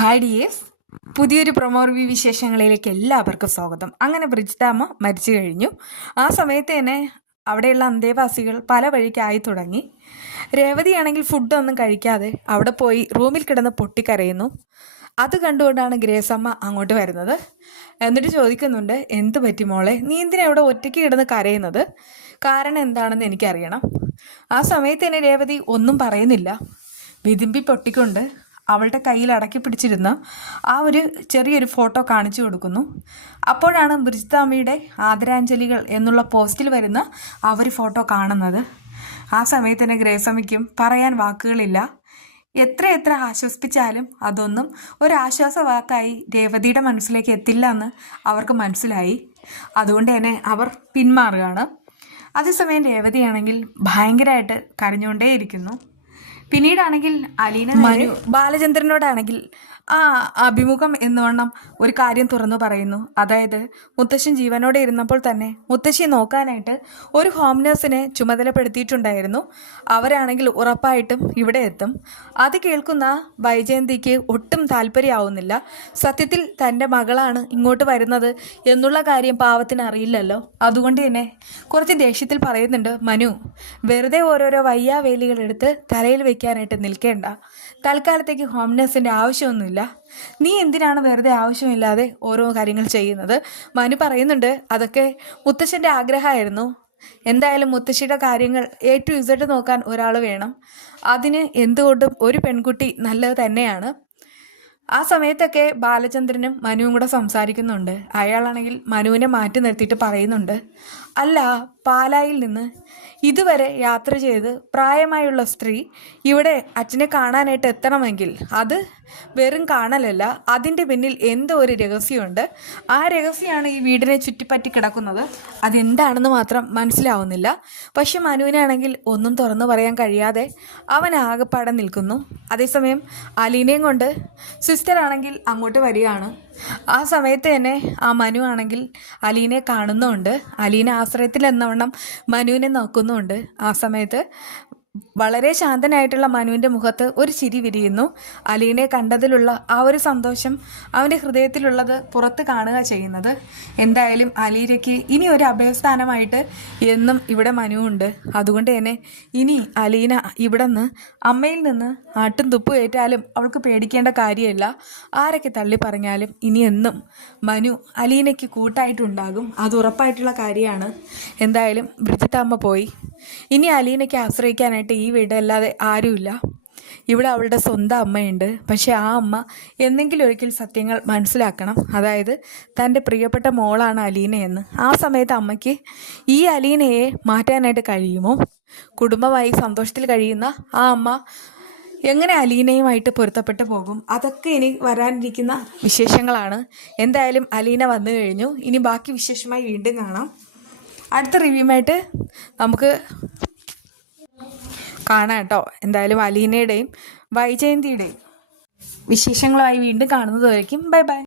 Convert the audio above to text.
Hi dears പുതിയൊരു promo review വിശേഷങ്ങളിലേക്ക് എല്ലാവർക്കും സ്വാഗതം. അങ്ങനെ ബ്രിജിതാമ്മ മരിച്ചു കഴിഞ്ഞു. ആ സമയത്ത് തന്നെ അവിടെയുള്ള അന്തേവാസികൾ പല വഴിക്കായി തുടങ്ങി. രേവതിയാണെങ്കിൽ ഫുഡൊന്നും കഴിക്കാതെ അവിടെ പോയി റൂമിൽ കിടന്ന് പൊട്ടിക്കരയുന്നു. അത് കണ്ടുകൊണ്ടാണ് ഗ്രേസമ്മ അങ്ങോട്ട് വരുന്നത്. എന്നിട്ട് ചോദിക്കുന്നുണ്ട് എന്ത് പറ്റി മോളെ? നീ എന്തിനാ ഇവിടെ ഒറ്റയ്ക്ക് കിടന്ന് കരയുന്നത്? കാരണം എന്താണെന്ന് എനിക്കറിയണം. ആ സമയത്ത് തന്നെ രേവതി ഒന്നും പറയുന്നില്ല. വിതുമ്പി പൊട്ടിക്കൊണ്ട് അവളുടെ കയ്യിൽ അടക്കി പിടിച്ചിരുന്ന ആ ഒരു ചെറിയൊരു ഫോട്ടോ കാണിച്ചു കൊടുക്കുന്നു. അപ്പോഴാണ് ബ്രിജിതാമ്മയുടെ ആദരാഞ്ജലികൾ എന്നുള്ള പോസ്റ്റിൽ വരുന്ന ആ ഒരു ഫോട്ടോ കാണുന്നത്. ആ സമയത്ത് തന്നെ ഗ്രേസമ്മയ്ക്കും പറയാൻ വാക്കുകളില്ല. എത്ര എത്ര ആശ്വസിപ്പിച്ചാലും അതൊന്നും ഒരാശ്വാസ വാക്കായി രേവതിയുടെ മനസ്സിലേക്ക് എത്തില്ല എന്ന് അവർക്ക് മനസ്സിലായി. അതുകൊണ്ട് തന്നെ അവർ പിന്മാറുകയാണ്. അതേസമയം രേവതിയാണെങ്കിൽ ഭയങ്കരമായിട്ട് കരഞ്ഞുകൊണ്ടേയിരിക്കുന്നു. പിന്നീടാണെങ്കിൽ അലീന മനു ബാലചന്ദ്രനോടാണെങ്കിൽ ആ അഭിമുഖം എന്നുവണ്ണം ഒരു കാര്യം തുറന്നു പറയുന്നു. അതായത് മുത്തശ്ശൻ ജീവനോടെ ഇരുന്നപ്പോൾ തന്നെ മുത്തശ്ശിയെ നോക്കാനായിട്ട് ഒരു ഹോം നേഴ്സിനെ ചുമതലപ്പെടുത്തിയിട്ടുണ്ടായിരുന്നു. അവരാണെങ്കിൽ ഉറപ്പായിട്ടും ഇവിടെ എത്തും. അത് കേൾക്കുന്ന വൈജയന്തിക്ക് ഒട്ടും താല്പര്യമാവുന്നില്ല. സത്യത്തിൽ തന്റെ മകളാണ് ഇങ്ങോട്ട് വരുന്നത് എന്നുള്ള കാര്യം പാവത്തിന് അറിയില്ലല്ലോ. അതുകൊണ്ട് തന്നെ കുറച്ച് ദേഷ്യത്തിൽ പറയുന്നുണ്ട് മനു വെറുതെ ഓരോരോ വയ്യാവേലികൾ എടുത്ത് തലയിൽ വെക്കാനായിട്ട് നിൽക്കേണ്ട. തൽക്കാലത്തേക്ക് ഹോം നേഴ്സിന്റെ ആവശ്യമൊന്നുമില്ല. നീ എന്തിനാണ് വെറുതെ ആവശ്യമില്ലാതെ ഓരോ കാര്യങ്ങൾ ചെയ്യുന്നത്? മനു പറയുന്നുണ്ട് അതൊക്കെ മുത്തശ്ശന്റെ ആഗ്രഹമായിരുന്നു. എന്തായാലും മുത്തശ്ശിയുടെ കാര്യങ്ങൾ എ ടു ഇസഡ് നോക്കാൻ ഒരാൾ വേണം. അതിന് എന്തുകൊണ്ടും ഒരു പെൺകുട്ടി നല്ലത് തന്നെയാണ്. ആ സമയത്തൊക്കെ ബാലചന്ദ്രനും മനുവും കൂടെ സംസാരിക്കുന്നുണ്ട്. അയാളാണെങ്കിൽ മനുവിനെ മാറ്റി നിർത്തിയിട്ട് പറയുന്നുണ്ട്. അല്ല പാലായിൽ നിന്ന് ഇതുവരെ യാത്ര ചെയ്ത് പ്രായമായുള്ള സ്ത്രീ ഇവിടെ അച്ഛനെ കാണാനായിട്ട് എത്തണമെങ്കിൽ അത് വെറും കാണലല്ല. അതിന്റെ പിന്നിൽ എന്തോ ഒരു രഹസ്യമുണ്ട്. ആ രഹസ്യമാണ് ഈ വീടിനെ ചുറ്റിപ്പറ്റി കിടക്കുന്നത്. അതെന്താണെന്ന് മാത്രം മനസ്സിലാവുന്നില്ല. പക്ഷെ മനുവിനാണെങ്കിൽ ഒന്നും തുറന്നു പറയാൻ കഴിയാതെ അവൻ ആകെപ്പാടെ നിൽക്കുന്നു. അതേസമയം അലീനയും കൊണ്ട് സിസ്റ്റർ ആണെങ്കിൽ അങ്ങോട്ട് വരികയാണ്. ആ സമയത്ത് തന്നെ ആ മനു ആണെങ്കിൽ അലീനെ കാണുന്നുണ്ട്. അലീന ആശ്രയത്തിൽ എന്നവണ്ണം മനുവിനെ നോക്കുന്നുണ്ട് ആ സമയത്ത്. വളരെ ശാന്തനായിട്ടുള്ള മനുവിന്റെ മുഖത്ത് ഒരു ചിരി വിരിയുന്നു. അലീനെ കണ്ടതിലുള്ള ആ ഒരു സന്തോഷം അവന്റെ ഹൃദയത്തിലുള്ളത് പുറത്ത് കാണുക ചെയ്യുന്നത്. എന്തായാലും അലീനയ്ക്ക് ഇനി ഒരു അഭയസ്ഥാനമായിട്ട് എന്നും ഇവിടെ മനുവുണ്ട്. അതുകൊണ്ട് തന്നെ ഇനി അലീന ഇവിടെ നിന്ന് അമ്മയിൽ നിന്ന് ആട്ടും തുപ്പു ഏറ്റാലും അവൾക്ക് പേടിക്കേണ്ട കാര്യമല്ല. ആരൊക്കെ തള്ളി പറഞ്ഞാലും ഇനി എന്നും മനു അലീനയ്ക്ക് കൂട്ടായിട്ടുണ്ടാകും. അത് ഉറപ്പായിട്ടുള്ള കാര്യമാണ്. എന്തായാലും ബ്രിജിത്താമ്മ പോയി. ഇനി അലീനയ്ക്ക് ആശ്രയിക്കാനായിട്ട് ഈ വീടല്ലാതെ ആരുമില്ല. ഇവിടെ അവളുടെ സ്വന്തം അമ്മയുണ്ട്. പക്ഷേ ആ അമ്മ എന്തെങ്കിലും ഒരിക്കൽ സത്യങ്ങൾ മനസ്സിലാക്കണം. അതായത് തന്റെ പ്രിയപ്പെട്ട മോളാണ് അലീനയെന്ന്. ആ സമയത്ത് അമ്മയ്ക്ക് ഈ അലീനയെ മാറ്റാനായിട്ട് കഴിയുമോ? കുടുംബമായി സന്തോഷത്തിൽ കഴിയുന്ന ആ അമ്മ എങ്ങനെ അലീനയുമായിട്ട് പൊരുത്തപ്പെട്ടു പോകും? അതൊക്കെ ഇനി വരാനിരിക്കുന്ന വിശേഷങ്ങളാണ്. എന്തായാലും അലീന വന്നു കഴിഞ്ഞു. ഇനി ബാക്കി വിശേഷമായി വീണ്ടും കാണാം. അടുത്ത റിവ്യൂമായിട്ട് നമുക്ക് കാണാം കേട്ടോ. എന്തായാലും അലീനയുടെയും വൈജയന്തിയുടെയും വിശേഷങ്ങളുമായി വീണ്ടും കാണുന്നതായിരിക്കും ബൈ ബൈ.